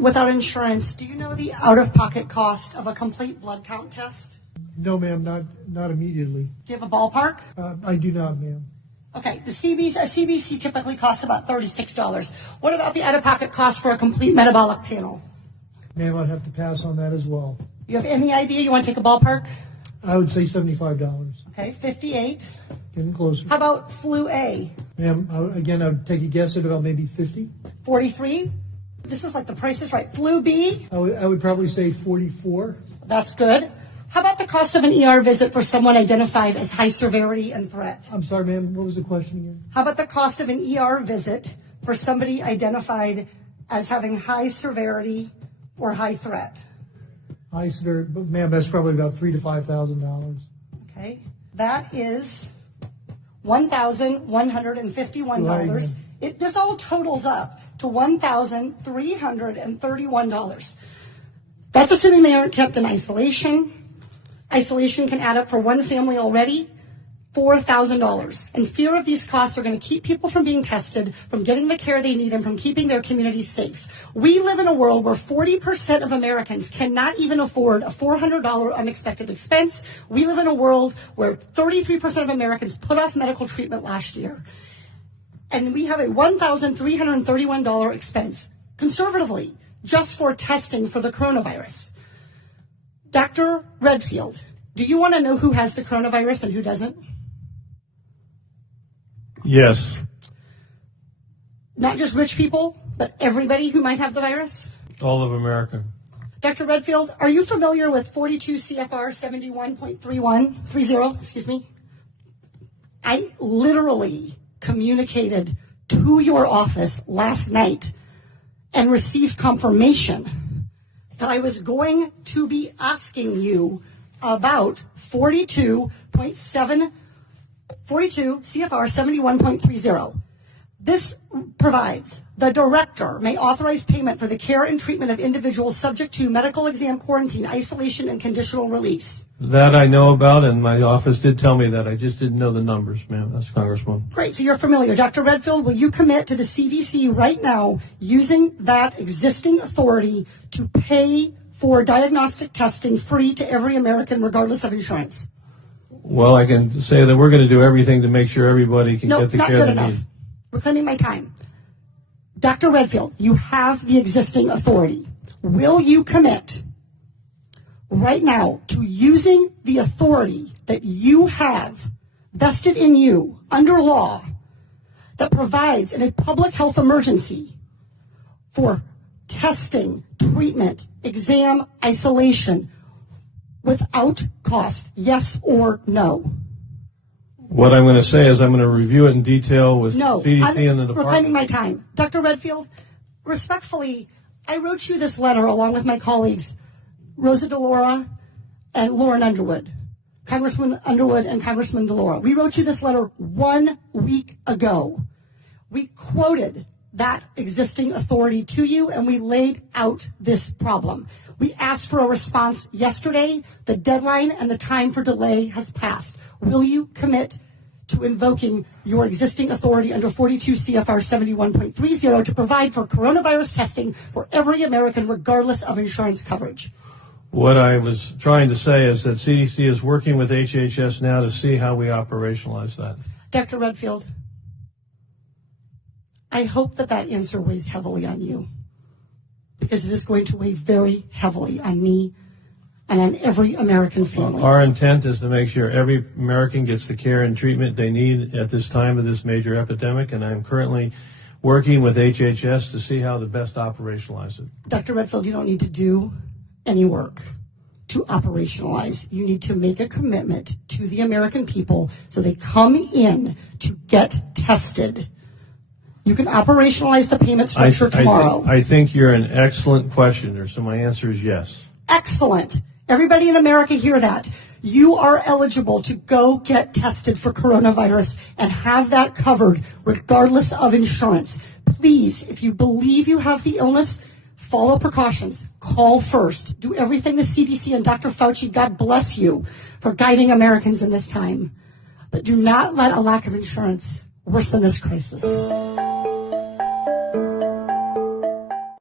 without insurance, do you know the out-of-pocket cost of a complete blood count test? No, ma'am, not immediately. Do you have a ballpark? I do not, ma'am. Okay, a CBC typically costs about $36. What about the out-of-pocket cost for a complete metabolic panel? Ma'am, I'd have to pass on that as well. You have any idea? You want to take a ballpark? I would say $75. Okay, 58. Getting closer. How about flu A? Ma'am, I would take a guess at about maybe 50. 43. This is like the Price is Right. Flu B? I would probably say 44. That's good. How about the cost of an ER visit for someone identified as high severity and threat? I'm sorry, ma'am, what was the question again? How about the cost of an ER visit for somebody identified as having high severity or high threat? High severity, but ma'am, that's probably about $3,000 to $5,000. Okay, that is $1,151. This all totals up to $1,331. That's assuming they aren't kept in isolation. Isolation can add up for one family already, $4,000. And fear of these costs are going to keep people from being tested, from getting the care they need, and from keeping their communities safe. We live in a world where 40% of Americans cannot even afford a $400 unexpected expense. We live in a world where 33% of Americans put off medical treatment last year. And we have a $1,331 expense, conservatively, just for testing for the coronavirus. Dr. Redfield, do you want to know who has the coronavirus and who doesn't? Yes. Not just rich people, but everybody who might have the virus? All of America. Dr. Redfield, are you familiar with 42 CFR 71.30? I literally communicated to your office last night and received confirmation that I was going to be asking you about 42 CFR 71.30. This provides the director may authorize payment for the care and treatment of individuals subject to medical exam, quarantine, isolation, and conditional release. That I know about, and my office did tell me that. I just didn't know the numbers, ma'am. That's Congresswoman. Great, so you're familiar. Dr. Redfield, will you commit to the CDC right now using that existing authority to pay for diagnostic testing free to every American regardless of insurance? Well, I can say that we're going to do everything to make sure everybody can get the care they need. Reclaiming my time. Dr. Redfield, you have the existing authority. Will you commit right now to using the authority that you have vested in you under law that provides in a public health emergency for testing, treatment, exam, isolation without cost? Yes or no? What I'm going to say is I'm going to review it in detail with CDC and the department. Reclaiming my time. Dr. Redfield, respectfully, I wrote you this letter along with my colleagues, Rosa DeLaura and Lauren Underwood, Congressman Underwood and Congressman DeLaura. We wrote you this letter 1 week ago. We quoted that existing authority to you, and we laid out this problem. We asked for a response yesterday. The deadline and the time for delay has passed. Will you commit to invoking your existing authority under 42 CFR 71.30 to provide for coronavirus testing for every American regardless of insurance coverage? What I was trying to say is that CDC is working with HHS now to see how we operationalize that. Dr. Redfield, I hope that answer weighs heavily on you, because it is going to weigh very heavily on me and on every American family. Our intent is to make sure every American gets the care and treatment they need at this time of this major epidemic, and I'm currently working with HHS to see how to best operationalize it. Dr. Redfield, you don't need to do any work to operationalize. You need to make a commitment to the American people so they come in to get tested. You can operationalize the payment structure tomorrow. I think you're an excellent questioner, so my answer is yes. Excellent. Everybody in America hear that. You are eligible to go get tested for coronavirus and have that covered regardless of insurance. Please, if you believe you have the illness, follow precautions. Call first. Do everything the CDC and Dr. Fauci, God bless you, for guiding Americans in this time. But do not let a lack of insurance worsen this crisis.